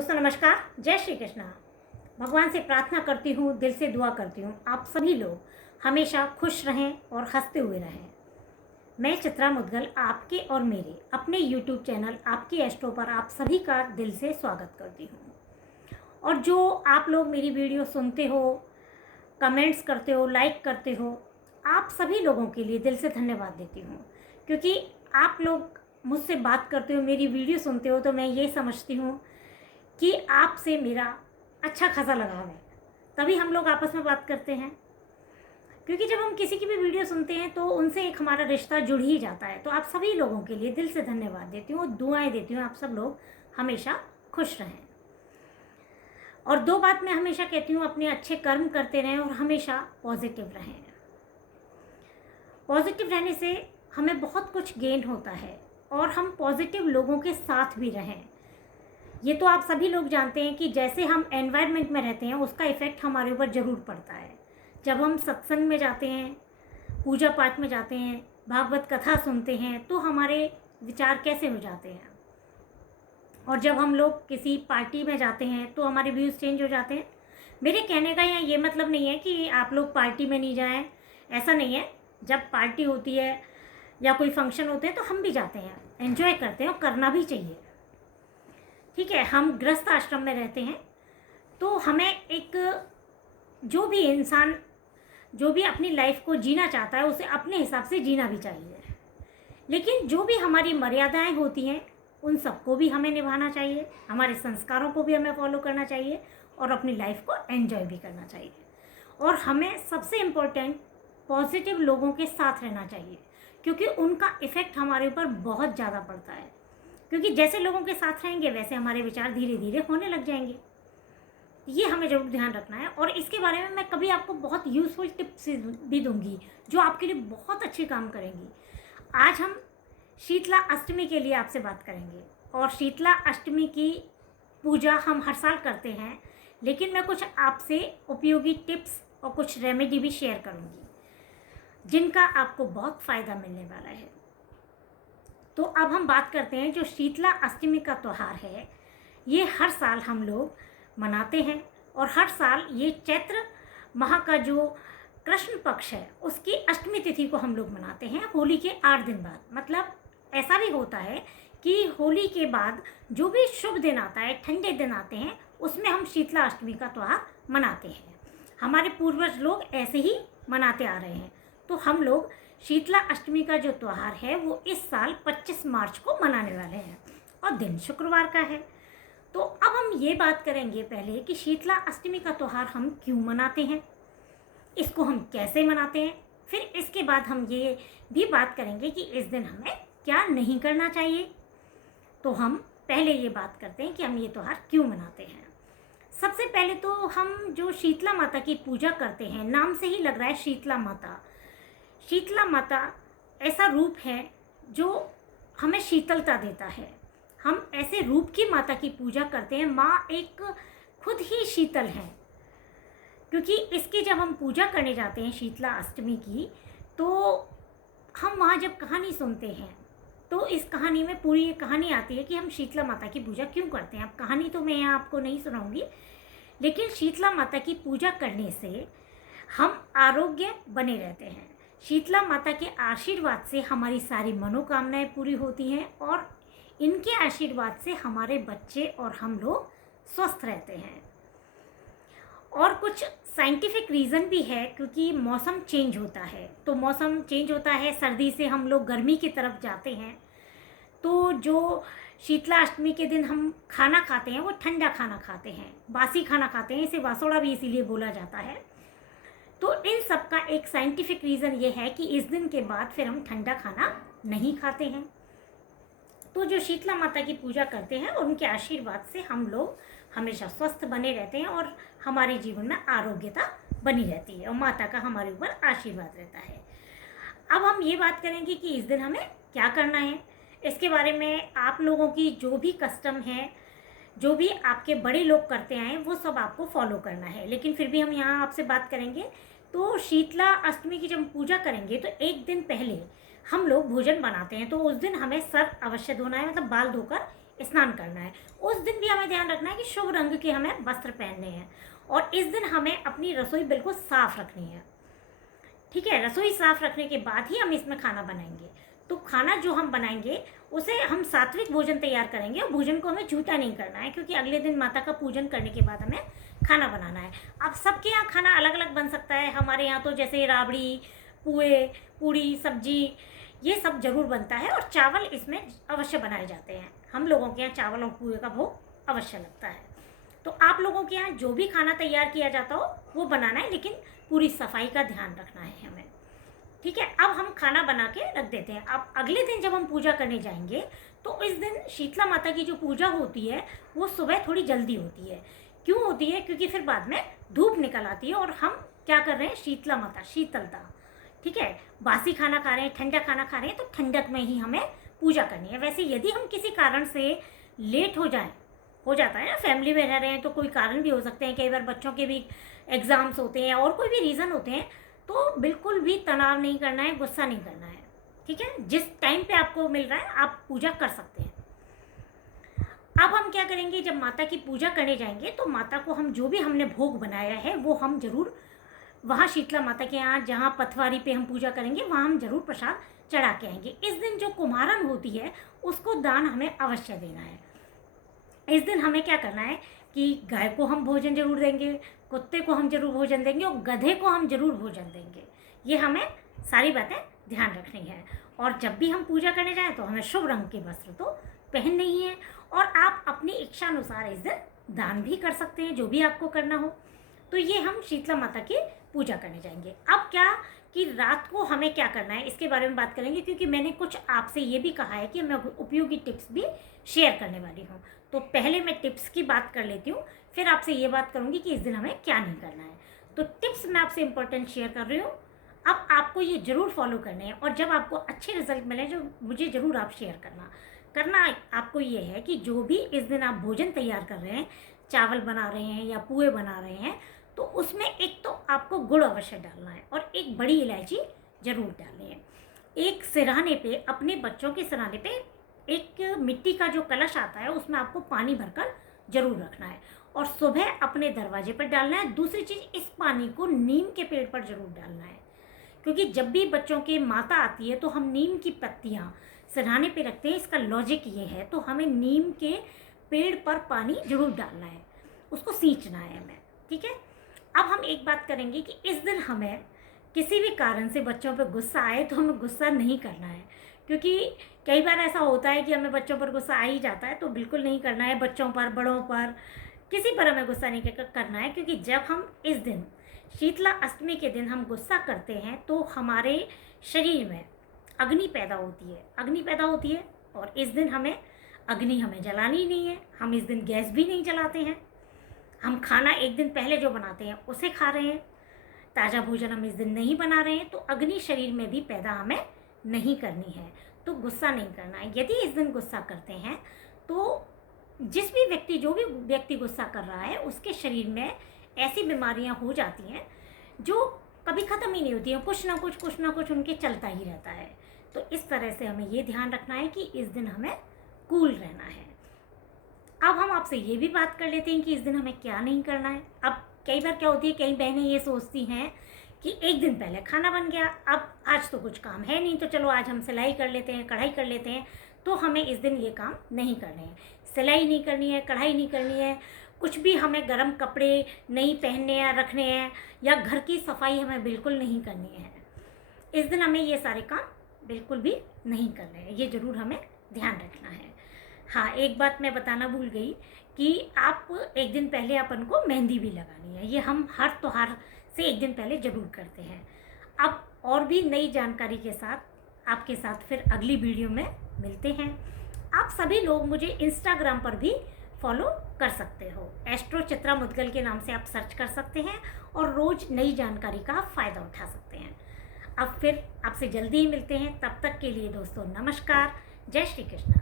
दोस्तों नमस्कार, जय श्री कृष्णा। भगवान से प्रार्थना करती हूँ, दिल से दुआ करती हूँ आप सभी लोग हमेशा खुश रहें और हंसते हुए रहें। मैं चित्रा मुदगल आपके और मेरे अपने YouTube चैनल आपकी एस्ट्रो पर आप सभी का दिल से स्वागत करती हूँ। और जो आप लोग मेरी वीडियो सुनते हो, कमेंट्स करते हो, लाइक करते हो, आप सभी लोगों के लिए दिल से धन्यवाद देती हूँ। क्योंकि आप लोग मुझसे बात करते हो, मेरी वीडियो सुनते हो, तो मैं ये समझती हूँ कि आपसे मेरा अच्छा खासा लगाव है, तभी हम लोग आपस में बात करते हैं। क्योंकि जब हम किसी की भी वीडियो सुनते हैं तो उनसे एक हमारा रिश्ता जुड़ ही जाता है। तो आप सभी लोगों के लिए दिल से धन्यवाद देती हूँ, दुआएं देती हूँ, आप सब लोग हमेशा खुश रहें। और दो बात मैं हमेशा कहती हूँ, अपने अच्छे कर्म करते रहें और हमेशा पॉजिटिव रहें। पॉजिटिव रहने से हमें बहुत कुछ गेन होता है और हम पॉजिटिव लोगों के साथ भी रहें। ये तो आप सभी लोग जानते हैं कि जैसे हम एनवायरनमेंट में रहते हैं उसका इफ़ेक्ट हमारे ऊपर ज़रूर पड़ता है। जब हम सत्संग में जाते हैं, पूजा पाठ में जाते हैं, भागवत कथा सुनते हैं, तो हमारे विचार कैसे हो जाते हैं। और जब हम लोग किसी पार्टी में जाते हैं तो हमारे व्यूज़ चेंज हो जाते हैं। मेरे कहने का यहाँ ये मतलब नहीं है कि आप लोग पार्टी में नहीं जाएं, ऐसा नहीं है। जब पार्टी होती है या कोई फंक्शन होते हैं तो हम भी जाते हैं, एंजॉय करते हैं और करना भी चाहिए। ठीक है, हम गृहस्थ आश्रम में रहते हैं तो हमें एक जो भी इंसान जो भी अपनी लाइफ को जीना चाहता है उसे अपने हिसाब से जीना भी चाहिए। लेकिन जो भी हमारी मर्यादाएं होती हैं उन सबको भी हमें निभाना चाहिए, हमारे संस्कारों को भी हमें फॉलो करना चाहिए और अपनी लाइफ को एंजॉय भी करना चाहिए। और हमें सबसे इम्पोर्टेंट पॉजिटिव लोगों के साथ रहना चाहिए, क्योंकि उनका इफ़ेक्ट हमारे ऊपर बहुत ज़्यादा पड़ता है। क्योंकि जैसे लोगों के साथ रहेंगे वैसे हमारे विचार धीरे धीरे होने लग जाएंगे। ये हमें ज़रूर ध्यान रखना है। और इसके बारे में मैं कभी आपको बहुत यूज़फुल टिप्स भी दूंगी जो आपके लिए बहुत अच्छे काम करेंगी। आज हम शीतला अष्टमी के लिए आपसे बात करेंगे। और शीतला अष्टमी की पूजा हम हर साल करते हैं, लेकिन मैं कुछ आपसे उपयोगी टिप्स और कुछ रेमेडी भी शेयर करूँगी जिनका आपको बहुत फ़ायदा मिलने वाला है। तो अब हम बात करते हैं, जो शीतला अष्टमी का त्यौहार है ये हर साल हम लोग मनाते हैं। और हर साल ये चैत्र माह का जो कृष्ण पक्ष है उसकी अष्टमी तिथि को हम लोग मनाते हैं, होली के 8 दिन बाद। मतलब ऐसा भी होता है कि होली के बाद जो भी शुभ दिन आता है, ठंडे दिन आते हैं, उसमें हम शीतला अष्टमी का त्यौहार मनाते हैं। हमारे पूर्वज लोग ऐसे ही मनाते आ रहे हैं। तो हम लोग शीतला अष्टमी का जो त्यौहार है वो इस साल 25 मार्च को मनाने वाले हैं और दिन शुक्रवार का है। तो अब हम ये बात करेंगे पहले कि शीतला अष्टमी का त्यौहार हम क्यों मनाते हैं, इसको हम कैसे मनाते हैं। फिर इसके बाद हम ये भी बात करेंगे कि इस दिन हमें क्या नहीं करना चाहिए। तो हम पहले ये बात करते हैं कि हम ये त्यौहार क्यों मनाते हैं। सबसे पहले तो हम जो शीतला माता की पूजा करते हैं, नाम से ही लग रहा है शीतला माता। शीतला माता ऐसा रूप है जो हमें शीतलता देता है। हम ऐसे रूप की माता की पूजा करते हैं। माँ एक खुद ही शीतल है। क्योंकि इसकी जब हम पूजा करने जाते हैं शीतला अष्टमी की, तो हम वहाँ जब कहानी सुनते हैं तो इस कहानी में पूरी ये कहानी आती है कि हम शीतला माता की पूजा क्यों करते हैं। अब कहानी तो मैं यहाँ आपको नहीं सुनाऊंगी, लेकिन शीतला माता की पूजा करने से हम आरोग्य बने रहते हैं। शीतला माता के आशीर्वाद से हमारी सारी मनोकामनाएं पूरी होती हैं और इनके आशीर्वाद से हमारे बच्चे और हम लोग स्वस्थ रहते हैं। और कुछ साइंटिफिक रीज़न भी है, क्योंकि मौसम चेंज होता है। तो मौसम चेंज होता है, सर्दी से हम लोग गर्मी की तरफ जाते हैं। तो जो शीतला अष्टमी के दिन हम खाना खाते हैं वो ठंडा खाना खाते हैं, बासी खाना खाते हैं। इसे वासोड़ा भी इसीलिए बोला जाता है। तो इन सब का एक साइंटिफिक रीज़न ये है कि इस दिन के बाद फिर हम ठंडा खाना नहीं खाते हैं। तो जो शीतला माता की पूजा करते हैं उनके आशीर्वाद से हम लोग हमेशा स्वस्थ बने रहते हैं और हमारे जीवन में आरोग्यता बनी रहती है और माता का हमारे ऊपर आशीर्वाद रहता है। अब हम ये बात करेंगे कि इस दिन हमें क्या करना है। इसके बारे में आप लोगों की जो भी कस्टम है, जो भी आपके बड़े लोग करते आए, वो सब आपको फॉलो करना है। लेकिन फिर भी हम यहाँ आपसे बात करेंगे। तो शीतला अष्टमी की जब हम पूजा करेंगे तो एक दिन पहले हम लोग भोजन बनाते हैं। तो उस दिन हमें सर अवश्य धोना है, मतलब बाल धोकर स्नान करना है। उस दिन भी हमें ध्यान रखना है कि शुभ रंग के हमें वस्त्र पहनने हैं और इस दिन हमें अपनी रसोई बिल्कुल साफ रखनी है। ठीक है, रसोई साफ रखने के बाद ही हम इसमें खाना बनाएंगे। तो खाना जो हम बनाएंगे उसे हम सात्विक भोजन तैयार करेंगे और भोजन को हमें झूठा नहीं करना है, क्योंकि अगले दिन माता का पूजन करने के बाद हमें खाना बनाना है। अब सबके यहाँ खाना अलग अलग बन सकता है। हमारे यहाँ तो जैसे राबड़ी, पुए, पूड़ी, सब्जी, ये सब जरूर बनता है और चावल इसमें अवश्य बनाए जाते हैं। हम लोगों के यहाँ चावल और पुए का भोग अवश्य लगता है। तो आप लोगों के यहाँ जो भी खाना तैयार किया जाता हो वो बनाना है, लेकिन पूरी सफाई का ध्यान रखना है हमें। ठीक है, अब हम खाना बना के रख देते हैं। अब अगले दिन जब हम पूजा करने जाएंगे तो इस दिन शीतला माता की जो पूजा होती है वो सुबह थोड़ी जल्दी होती है। क्यों होती है? क्योंकि फिर बाद में धूप निकल आती है और हम क्या कर रहे हैं, शीतला माता, शीतलता। ठीक है, बासी खाना खा रहे हैं, ठंडा खाना खा रहे हैं, तो ठंडक में ही हमें पूजा करनी है। वैसे यदि हम किसी कारण से लेट हो जाता है ना, फैमिली में रह रहे हैं तो कोई कारण भी हो सकते हैं, कई बार बच्चों के भी एग्ज़ाम्स होते हैं और कोई भी रीज़न होते हैं, तो बिल्कुल भी तनाव नहीं करना है, गुस्सा नहीं करना है। ठीक है, जिस टाइम पे आपको मिल रहा है आप पूजा कर सकते हैं। अब हम क्या करेंगे, जब माता की पूजा करने जाएंगे तो माता को हम जो भी हमने भोग बनाया है वो हम जरूर वहाँ शीतला माता के यहाँ, जहाँ पथवारी पे हम पूजा करेंगे, वहाँ हम जरूर प्रसाद चढ़ा के आएंगे। इस दिन जो कुम्हारन होती है उसको दान हमें अवश्य देना है। इस दिन हमें क्या करना है कि गाय को हम भोजन जरूर देंगे, कुत्ते को हम जरूर भोजन देंगे और गधे को हम जरूर भोजन देंगे। ये हमें सारी बातें ध्यान रखनी है। और जब भी हम पूजा करने जाएं तो हमें शुभ रंग के वस्त्र तो पहनने ही है। और आप अपनी इच्छा अनुसार इस दिन दान भी कर सकते हैं, जो भी आपको करना हो। तो ये हम शीतला माता की पूजा करने जाएंगे। अब क्या कि रात को हमें क्या करना है इसके बारे में बात करेंगे, क्योंकि मैंने कुछ आपसे ये भी कहा है कि मैं उपयोगी टिप्स भी शेयर करने वाली हूँ। तो पहले मैं टिप्स की बात कर लेती हूँ, फिर आपसे ये बात करूँगी कि इस दिन हमें क्या नहीं करना है। तो टिप्स मैं आपसे इम्पोर्टेंट शेयर कर रही हूँ, अब आपको ये ज़रूर फॉलो करने हैं। और जब आपको अच्छे रिजल्ट मिले जो मुझे ज़रूर आप शेयर करना आपको ये है कि जो भी इस दिन आप भोजन तैयार कर रहे हैं, चावल बना रहे हैं या पुए बना रहे हैं, तो उसमें एक तो आपको गुड़ अवश्य डालना है और एक बड़ी इलायची ज़रूर डालनी है। एक सिरहाने पे, अपने बच्चों के सिरहाने पे एक मिट्टी का जो कलश आता है उसमें आपको पानी भरकर जरूर रखना है और सुबह अपने दरवाजे पर डालना है। दूसरी चीज़, इस पानी को नीम के पेड़ पर जरूर डालना है, क्योंकि जब भी बच्चों के माता आती है तो हम नीम की पत्तियाँ सिरहाने पे रखते हैं। इसका लॉजिक ये है, तो हमें नीम के पेड़ पर पानी जरूर डालना है, उसको सींचना है हमें। ठीक है, अब हम एक बात करेंगे कि इस दिन हमें किसी भी कारण से बच्चों पर गुस्सा आए तो हमें गुस्सा नहीं करना है, क्योंकि कई बार ऐसा होता है कि हमें बच्चों पर गुस्सा आ ही जाता है। तो बिल्कुल नहीं करना है, बच्चों पर, बड़ों पर, किसी पर हमें गुस्सा नहीं करना है। क्योंकि जब हम इस दिन शीतला अष्टमी के दिन हम गुस्सा करते हैं तो हमारे शरीर में अग्नि पैदा होती है और इस दिन हमें अग्नि जलानी नहीं है। हम इस दिन गैस भी नहीं जलाते हैं। हम खाना एक दिन पहले जो बनाते हैं उसे खा रहे हैं, ताज़ा भोजन हम इस दिन नहीं बना रहे हैं। तो अग्नि शरीर में भी पैदा हमें नहीं करनी है, तो गुस्सा नहीं करना है। यदि इस दिन गुस्सा करते हैं तो जो भी व्यक्ति गुस्सा कर रहा है उसके शरीर में ऐसी बीमारियां हो जाती हैं जो कभी ख़त्म ही नहीं होती हैं, कुछ ना कुछ उनके चलता ही रहता है। तो इस तरह से हमें ये ध्यान रखना है कि इस दिन हमें कूल रहना है। अब हम आपसे ये भी बात कर लेते हैं कि इस दिन हमें क्या नहीं करना है। अब कई बार क्या होती है, कई बहनें ये सोचती हैं कि एक दिन पहले खाना बन गया, अब आज तो कुछ काम है नहीं, तो चलो आज हम सिलाई कर लेते हैं, कढ़ाई कर लेते हैं। तो हमें इस दिन ये काम नहीं करने हैं, सिलाई नहीं करनी है, कढ़ाई नहीं करनी है, कुछ भी हमें गर्म कपड़े नहीं पहनने हैं, रखने हैं, या घर की सफाई हमें बिल्कुल नहीं करनी है। इस दिन हमें ये सारे काम बिल्कुल भी नहीं करने हैं, ये ज़रूर हमें ध्यान रखना है। हाँ, एक बात मैं बताना भूल गई कि आप एक दिन पहले अपन को मेहंदी भी लगानी है। ये हम हर त्योहार से एक दिन पहले ज़रूर करते हैं। अब और भी नई जानकारी के साथ आपके साथ फिर अगली वीडियो में मिलते हैं। आप सभी लोग मुझे इंस्टाग्राम पर भी फॉलो कर सकते हो, एस्ट्रो चित्रा मुदगल के नाम से आप सर्च कर सकते हैं और रोज़ नई जानकारी का फ़ायदा उठा सकते हैं। अब फिर आपसे जल्दी ही मिलते हैं, तब तक के लिए दोस्तों नमस्कार, जय श्री कृष्ण।